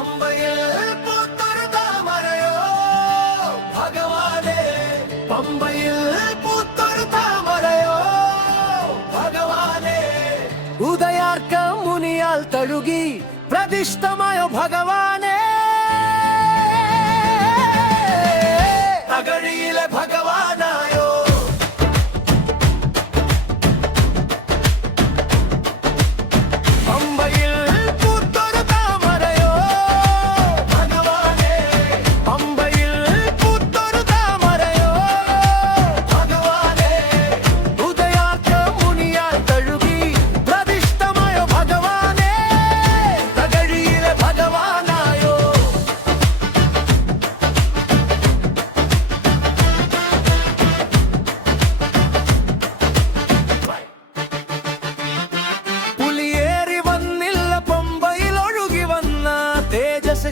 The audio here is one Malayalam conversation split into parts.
പമ്പയിൽ പൂത്തൊരു താമരയോ ഭഗവാനെ, പമ്പയിൽ പൂത്തൊരു താമരയോ ഭഗവാനെ. ഉദയാർക്ക മുനിയാൽ തഴുകി പ്രതിഷ്ഠമായോ ഭഗവാനെ, തകഴിയിലെ ഭഗവാനായോ. പമ്പയിൽ പൂത്തൊരു താമരയോ ഭഗവാനെ, പമ്പയിൽ പൂത്തൊരു താമരയോ ഭഗവാനെ. ഉദയാർക്ക മുനിയാൽ തഴുകി പ്രതിഷ്ഠമായോ ഭഗവാനെ, തകഴിയിലെ ഭഗവാനായോ.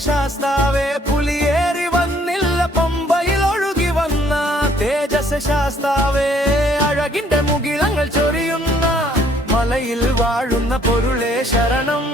ശാസ്താവേ, പുലിയേറി വന്നില്ല പമ്പയിൽ ഒഴുകി വന്ന തേജസ് ശാസ്താവേ. അഴകിന്റെ മുകിളങ്ങൾ ചൊരിയുന്ന മലയിൽ വാഴുന്ന പൊരുളേ ശരണം.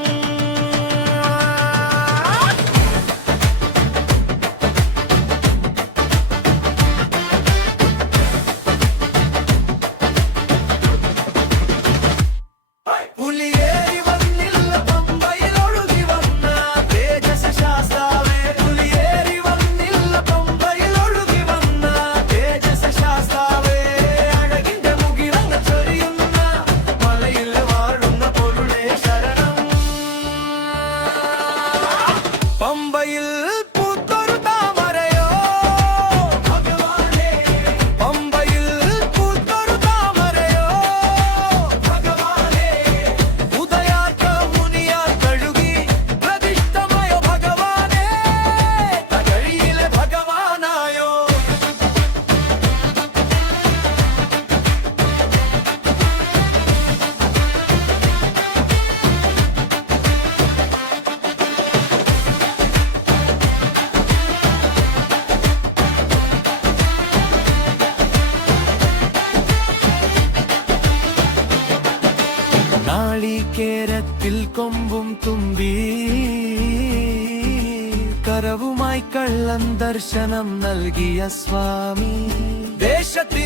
പമ്പയിൽ പൂത്തൊരു താമരയോ ഭഗവാനെ, പമ്പയിൽ പൂത്തൊരു താമരയോ ഭഗവാനെ. ഉദയാർക്ക മുനിയാൽ കഴുകി പ്രതിഷ്ഠമായോ ഭഗവാനെ, തകഴിയിലെ ഭഗവാനായോ. നാളികേരത്തിൽ കൊമ്പും തുമ്പി കരവുമായി കള്ളൻ ദർശനം നൽകിയ സ്വാമി. ദേശത്തിൽ